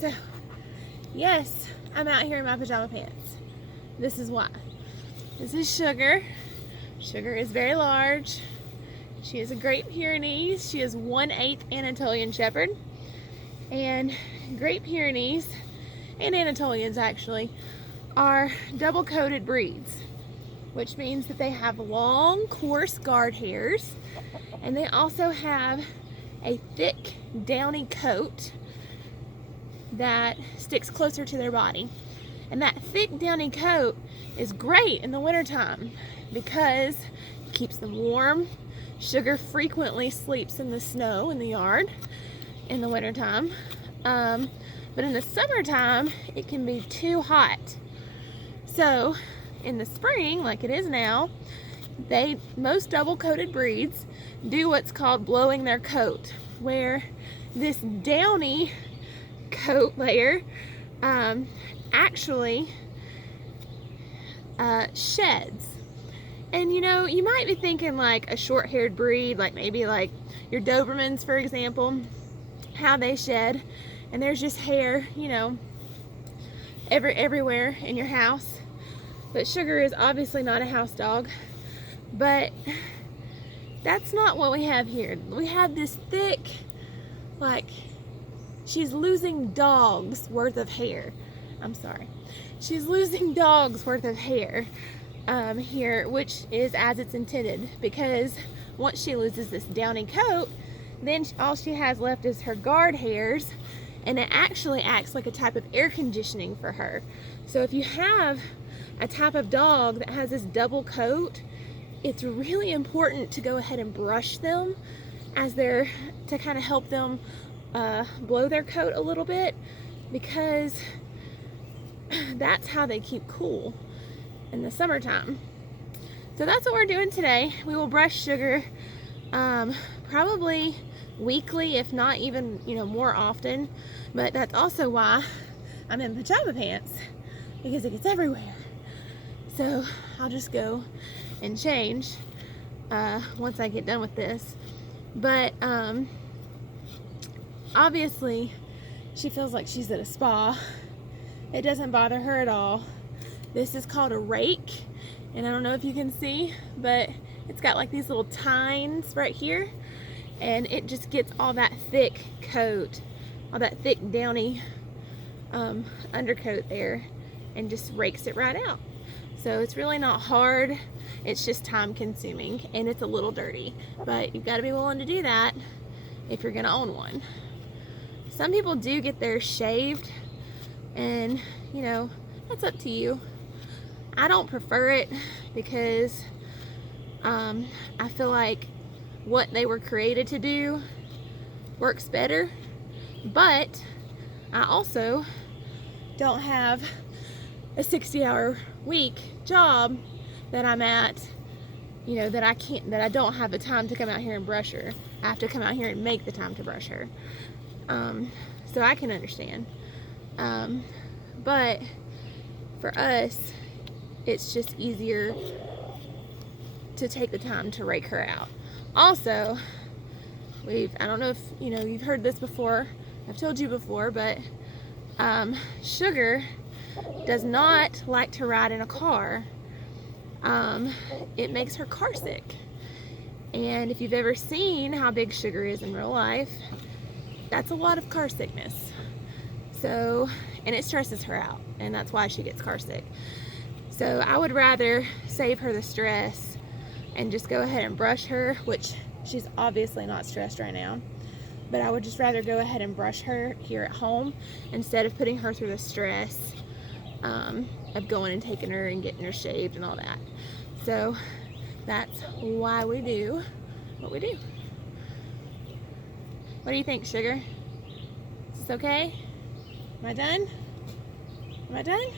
So, yes, I'm out here in my pajama pants. This is why. This is Sugar. Sugar is very large. She is a Great Pyrenees. She is 1/8 Anatolian Shepherd. And Great Pyrenees, and Anatolians actually, are double-coated breeds, which means that they have long, coarse guard hairs, and they also have a thick, downy coat that sticks closer to their body. And that thick, downy coat is great in the wintertime because it keeps them warm. Sugar frequently sleeps in the snow in the yard in the wintertime. But in the summertime, it can be too hot. So in the spring, like it is now, most double-coated breeds do what's called blowing their coat, where this downy coat layer actually sheds. And you know, you might be thinking like a short-haired breed, like maybe like your Dobermans, for example, how they shed, and there's just hair, you know, everywhere in your house. But Sugar is obviously not a house dog, but that's not what we have here. We have this thick, like, she's losing dogs worth of hair. I'm sorry. She's losing dogs worth of hair here, which is as it's intended, because once she loses this downy coat, then all she has left is her guard hairs, and it actually acts like a type of air conditioning for her. So if you have a type of dog that has this double coat, it's really important to go ahead and brush them to kind of help them blow their coat a little bit, because that's how they keep cool in the summertime. So that's what we're doing today. We will brush Sugar probably weekly, if not even, you know, more often. But that's also why I'm in pajama pants, because it gets everywhere. So I'll just go and change once I get done with this. But obviously she feels like she's at a spa. It doesn't bother her at all. This is called a rake, and I don't know if you can see, but it's got like these little tines right here, and it just gets all that thick coat, all that thick downy undercoat there, and just rakes it right out. So it's really not hard, it's just time consuming, and it's a little dirty, but you've got to be willing to do that if you're gonna own one. Some people do get theirs shaved, and you know, that's up to you. I don't prefer it because I feel like what they were created to do works better, but I also don't have a 60-hour week job that I'm at, you know, that I don't have the time to come out here and brush her. I have to come out here and make the time to brush her. So I can understand. But for us, it's just easier to take the time to rake her out. Also, I don't know if you know, you've heard this before, I've told you before, but Sugar does not like to ride in a car. It makes her car sick. And if you've ever seen how big Sugar is in real life, that's a lot of car sickness. So, and it stresses her out, and that's why she gets car sick. So I would rather save her the stress and just go ahead and brush her, which she's obviously not stressed right now, but I would just rather go ahead and brush her here at home instead of putting her through the stress of going and taking her and getting her shaved and all that. So that's why we do what we do. What do you think, Sugar? Is this okay? Am I done? Am I done?